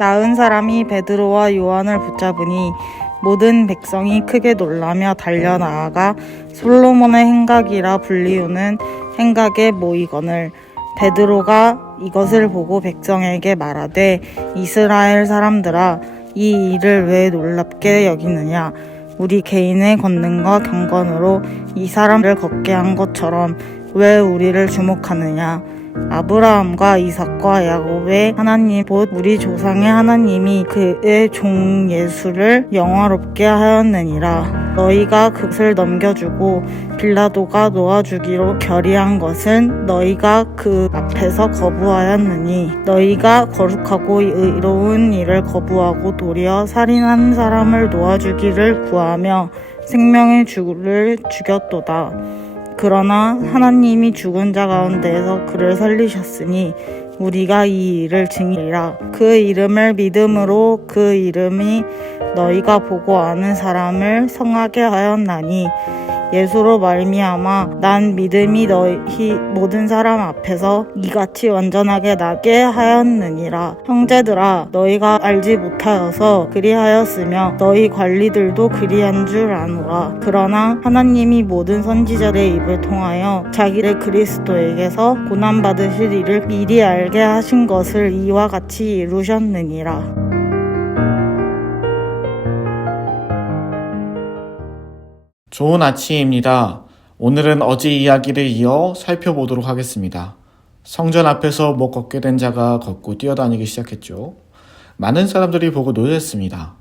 나은 사람이 베드로와 요한을 붙잡으니 모든 백성이 크게 놀라며 달려나아가 솔로몬의 행각이라 불리우는 행각에 모이거늘 베드로가 이것을 보고 백성에게 말하되 이스라엘 사람들아 이 일을 왜 놀랍게 여기느냐 우리 개인의 권능과 경건으로 이 사람을 걷게 한 것처럼 왜 우리를 주목하느냐 아브라함과 이삭과 야곱의 하나님 곧 우리 조상의 하나님이 그의 종 예수를 영화롭게 하였느니라. 너희가 그것을 넘겨주고 빌라도가 놓아주기로 결의한 것은 너희가 그 앞에서 거부하였느니 너희가 거룩하고 의로운 일을 거부하고 도리어 살인한 사람을 놓아주기를 구하며 생명의 주를 죽였도다. 그러나 하나님이 죽은 자 가운데에서 그를 살리셨으니 우리가 이 일을 증이라. 그 이름을 믿음으로 그 이름이 너희가 보고 아는 사람을 성하게 하였나니 예수로 말미암아 난 믿음이 너희 모든 사람 앞에서 이같이 완전하게 나게 하였느니라. 형제들아, 너희가 알지 못하여서 그리하였으며 너희 관리들도 그리한 줄 아노라. 그러나 하나님이 모든 선지자의 입을 통하여 자기를 그리스도에게서 고난받으실 일을 미리 알게 하신 것을 이와 같이 이루셨느니라. 좋은 아침입니다. 오늘은 어제 이야기를 이어 살펴보도록 하겠습니다. 성전 앞에서 못 걷게 된 자가 걷고 뛰어다니기 시작했죠. 많은 사람들이 보고 놀랐습니다.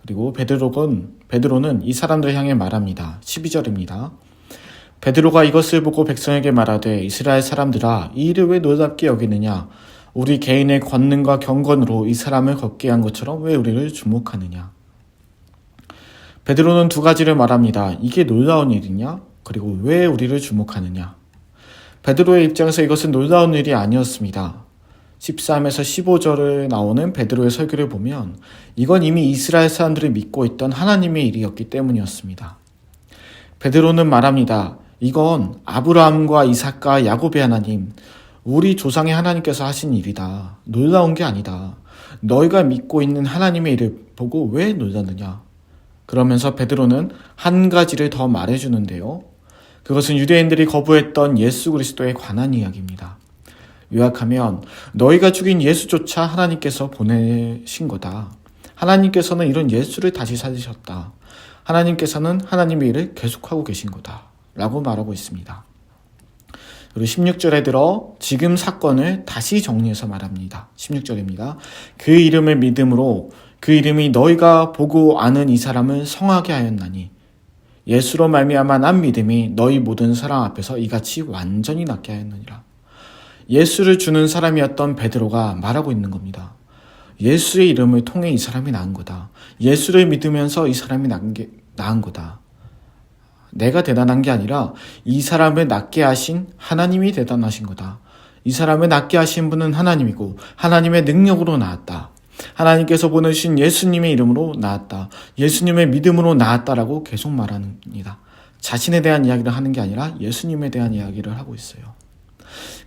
그리고 베드로는 이 사람들을 향해 말합니다. 12절입니다. 베드로가 이것을 보고 백성에게 말하되 이스라엘 사람들아, 이 일을 왜 놀랍게 여기느냐? 우리 개인의 권능과 경건으로 이 사람을 걷게 한 것처럼 왜 우리를 주목하느냐? 베드로는 두 가지를 말합니다. 이게 놀라운 일이냐? 그리고 왜 우리를 주목하느냐? 베드로의 입장에서 이것은 놀라운 일이 아니었습니다. 13에서 15절에 나오는 베드로의 설교를 보면 이건 이미 이스라엘 사람들이 믿고 있던 하나님의 일이었기 때문이었습니다. 베드로는 말합니다. 이건 아브라함과 이삭과 야곱의 하나님, 우리 조상의 하나님께서 하신 일이다. 놀라운 게 아니다. 너희가 믿고 있는 하나님의 일을 보고 왜 놀랐느냐? 그러면서 베드로는 한 가지를 더 말해주는데요. 그것은 유대인들이 거부했던 예수 그리스도에 관한 이야기입니다. 요약하면 너희가 죽인 예수조차 하나님께서 보내신 거다. 하나님께서는 이런 예수를 다시 살리셨다. 하나님께서는 하나님의 일을 계속하고 계신 거다. 라고 말하고 있습니다. 그리고 16절에 들어 지금 사건을 다시 정리해서 말합니다. 16절입니다. 그 이름을 믿음으로 그 이름이 너희가 보고 아는 이 사람을 성하게 하였나니 예수로 말미암아 난 믿음이 너희 모든 사람 앞에서 이같이 완전히 낫게 하였느니라. 예수를 주는 사람이었던 베드로가 말하고 있는 겁니다. 예수의 이름을 통해 이 사람이 나은 거다. 예수를 믿으면서 이 사람이 나은 거다. 내가 대단한 게 아니라 이 사람을 낫게 하신 하나님이 대단하신 거다. 이 사람을 낫게 하신 분은 하나님이고 하나님의 능력으로 나았다. 하나님께서 보내주신 예수님의 이름으로 나았다. 예수님의 믿음으로 나았다라고 계속 말합니다. 자신에 대한 이야기를 하는 게 아니라 예수님에 대한 이야기를 하고 있어요.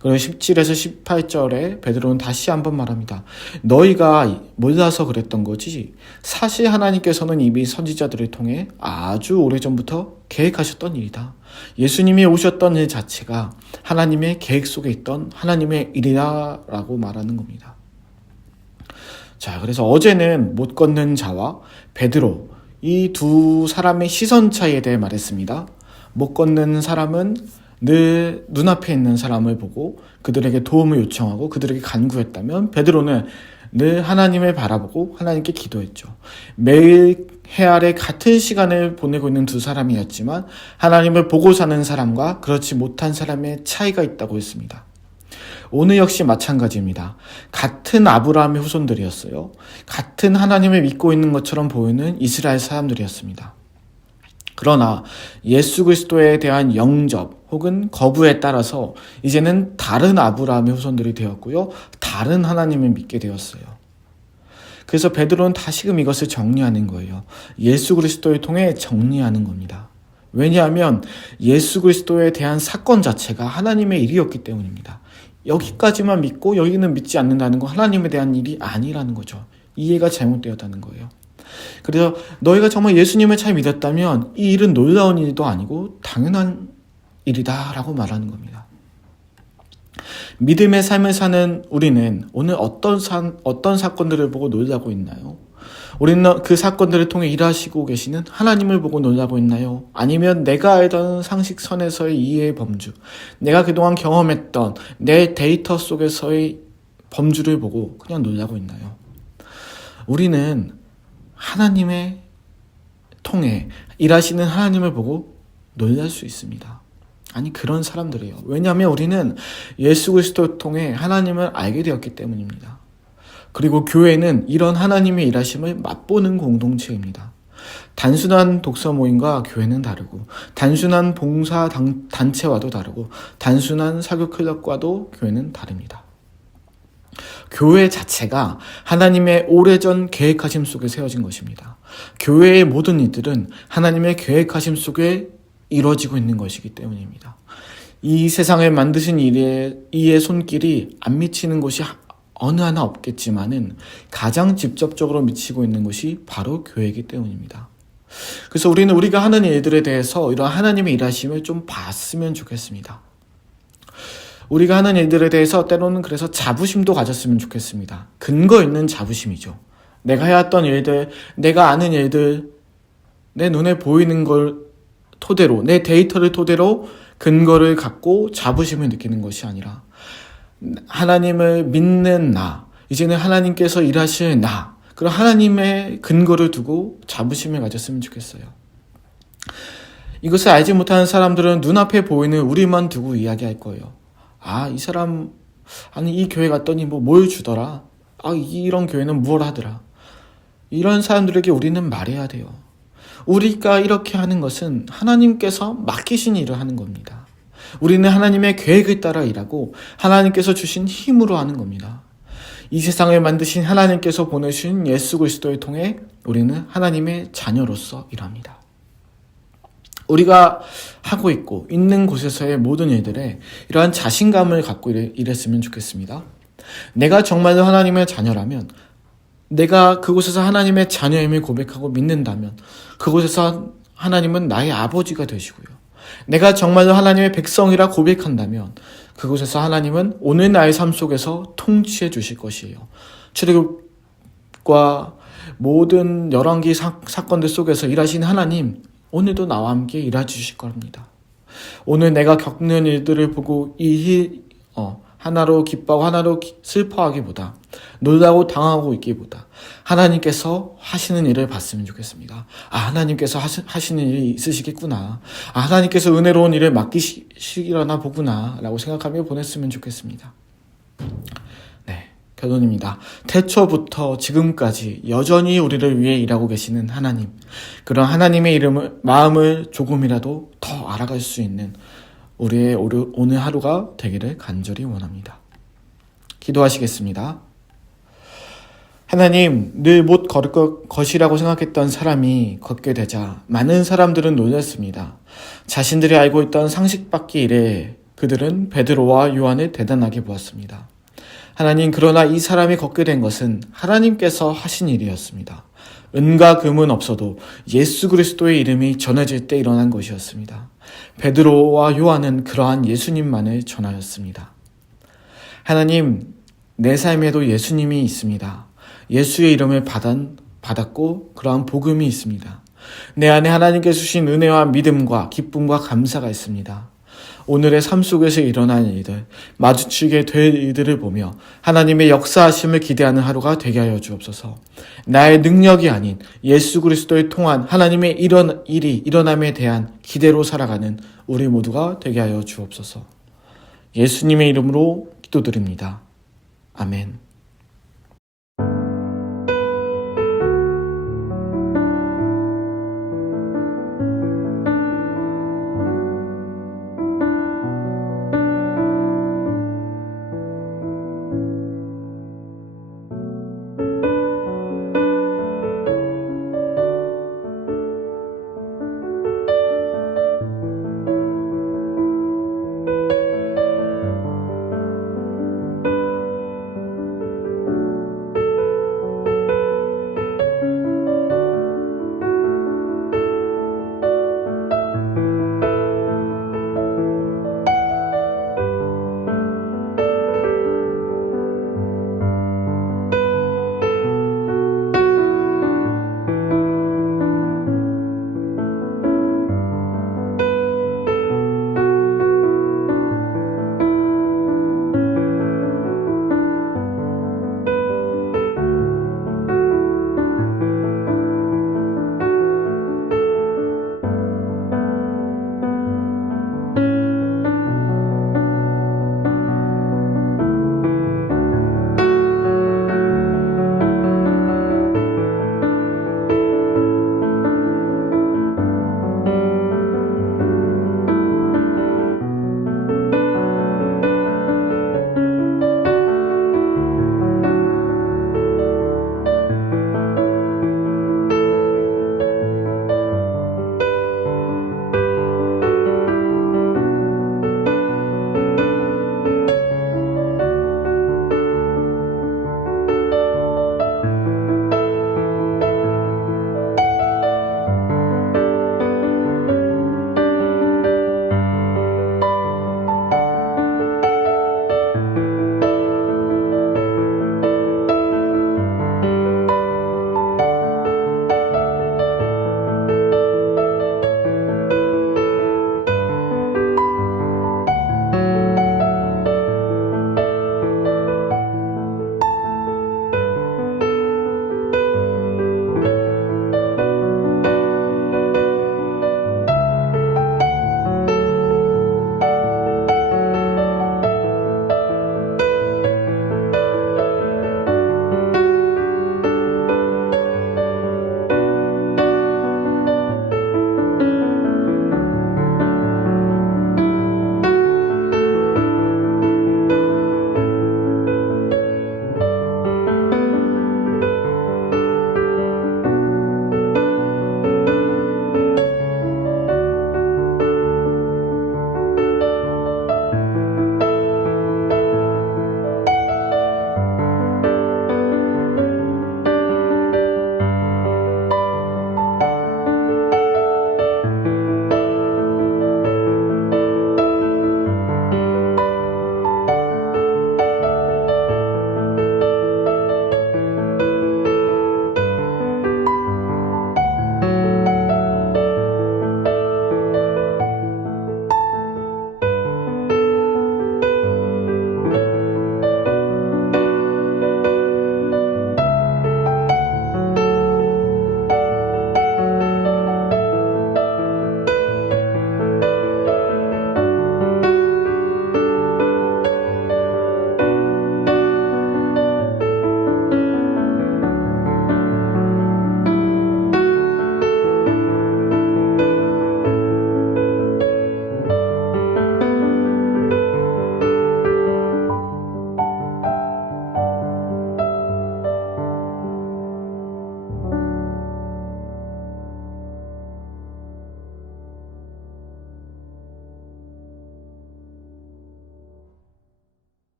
그리고 17에서 18절에 베드로는 다시 한번 말합니다. 너희가 몰라서 그랬던 거지 사실 하나님께서는 이미 선지자들을 통해 아주 오래전부터 계획하셨던 일이다. 예수님이 오셨던 일 자체가 하나님의 계획 속에 있던 하나님의 일이라고 말하는 겁니다. 자, 그래서 어제는 못 걷는 자와 베드로 이 두 사람의 시선 차이에 대해 말했습니다. 못 걷는 사람은 늘 눈앞에 있는 사람을 보고 그들에게 도움을 요청하고 그들에게 간구했다면 베드로는 늘 하나님을 바라보고 하나님께 기도했죠. 매일 해 아래 같은 시간을 보내고 있는 두 사람이었지만 하나님을 보고 사는 사람과 그렇지 못한 사람의 차이가 있다고 했습니다. 오늘 역시 마찬가지입니다. 같은 아브라함의 후손들이었어요. 같은 하나님을 믿고 있는 것처럼 보이는 이스라엘 사람들이었습니다. 그러나 예수 그리스도에 대한 영접 혹은 거부에 따라서 이제는 다른 아브라함의 후손들이 되었고요. 다른 하나님을 믿게 되었어요. 그래서 베드로는 다시금 이것을 정리하는 거예요. 예수 그리스도를 통해 정리하는 겁니다. 왜냐하면 예수 그리스도에 대한 사건 자체가 하나님의 일이었기 때문입니다. 여기까지만 믿고 여기는 믿지 않는다는 건 하나님에 대한 일이 아니라는 거죠. 이해가 잘못되었다는 거예요. 그래서 너희가 정말 예수님을 잘 믿었다면 이 일은 놀라운 일도 아니고 당연한 일이다 라고 말하는 겁니다. 믿음의 삶을 사는 우리는 오늘 어떤 사건들을 보고 놀라고 있나요? 우리는 그 사건들을 통해 일하시고 계시는 하나님을 보고 놀라고 있나요? 아니면 내가 알던 상식선에서의 이해의 범주, 내가 그동안 경험했던 내 데이터 속에서의 범주를 보고 그냥 놀라고 있나요? 우리는 하나님의 통해 일하시는 하나님을 보고 놀랄 수 있습니다. 아니, 그런 사람들이에요. 왜냐하면 우리는 예수 그리스도를 통해 하나님을 알게 되었기 때문입니다. 그리고 교회는 이런 하나님의 일하심을 맛보는 공동체입니다. 단순한 독서 모임과 교회는 다르고, 단순한 봉사 단체와도 다르고, 단순한 사교 클럽과도 교회는 다릅니다. 교회 자체가 하나님의 오래전 계획하심 속에 세워진 것입니다. 교회의 모든 일들은 하나님의 계획하심 속에 이루어지고 있는 것이기 때문입니다. 이 세상을 만드신 이의 손길이 안 미치는 곳이 어느 하나 없겠지만은 가장 직접적으로 미치고 있는 것이 바로 교회이기 때문입니다. 그래서 우리는 우리가 하는 일들에 대해서 이런 하나님의 일하심을 좀 봤으면 좋겠습니다. 우리가 하는 일들에 대해서 때로는 그래서 자부심도 가졌으면 좋겠습니다. 근거 있는 자부심이죠. 내가 해왔던 일들, 내가 아는 일들, 내 눈에 보이는 걸 토대로, 내 데이터를 토대로 근거를 갖고 자부심을 느끼는 것이 아니라 하나님을 믿는 나, 이제는 하나님께서 일하실 나, 그런 하나님의 근거를 두고 자부심을 가졌으면 좋겠어요. 이것을 알지 못하는 사람들은 눈앞에 보이는 우리만 두고 이야기할 거예요. 아, 이 사람, 아니 이 교회 갔더니 뭘 주더라. 아, 이런 교회는 무엇 하더라. 이런 사람들에게 우리는 말해야 돼요. 우리가 이렇게 하는 것은 하나님께서 맡기신 일을 하는 겁니다. 우리는 하나님의 계획을 따라 일하고 하나님께서 주신 힘으로 하는 겁니다. 이 세상을 만드신 하나님께서 보내신 예수 그리스도를 통해 우리는 하나님의 자녀로서 일합니다. 우리가 하고 있고 있는 곳에서의 모든 일들에 이러한 자신감을 갖고 일했으면 좋겠습니다. 내가 정말로 하나님의 자녀라면, 내가 그곳에서 하나님의 자녀임을 고백하고 믿는다면 그곳에서 하나님은 나의 아버지가 되시고요. 내가 정말로 하나님의 백성이라 고백한다면 그곳에서 하나님은 오늘 나의 삶 속에서 통치해 주실 것이에요. 출애굽과 모든 열왕기 사건들 속에서 일하신 하나님, 오늘도 나와 함께 일해 주실 겁니다. 오늘 내가 겪는 일들을 보고 하나로 기뻐하고 하나로 슬퍼하기보다, 놀라고 당하고 있기보다 하나님께서 하시는 일을 봤으면 좋겠습니다. 아, 하나님께서 하시는 일이 있으시겠구나. 아, 하나님께서 은혜로운 일을 맡기시려나 보구나 라고 생각하며 보냈으면 좋겠습니다. 네, 결론입니다. 태초부터 지금까지 여전히 우리를 위해 일하고 계시는 하나님, 그런 하나님의 마음을 조금이라도 더 알아갈 수 있는 우리의 오늘 하루가 되기를 간절히 원합니다. 기도하시겠습니다. 하나님, 늘 못 걸을 것이라고 생각했던 사람이 걷게 되자 많은 사람들은 놀랐습니다. 자신들이 알고 있던 상식 밖의 일에 그들은 베드로와 요한을 대단하게 보았습니다. 하나님, 그러나 이 사람이 걷게 된 것은 하나님께서 하신 일이었습니다. 은과 금은 없어도 예수 그리스도의 이름이 전해질 때 일어난 것이었습니다. 베드로와 요한은 그러한 예수님만을 전하였습니다. 하나님, 내 삶에도 예수님이 있습니다. 예수의 이름을 받았고 그러한 복음이 있습니다. 내 안에 하나님께서 주신 은혜와 믿음과 기쁨과 감사가 있습니다. 오늘의 삶 속에서 일어난 일들, 마주치게 될 일들을 보며 하나님의 역사하심을 기대하는 하루가 되게 하여 주옵소서. 나의 능력이 아닌 예수 그리스도를 통한 하나님의 이런 일이 일어남에 대한 기대로 살아가는 우리 모두가 되게 하여 주옵소서. 예수님의 이름으로 기도드립니다. 아멘.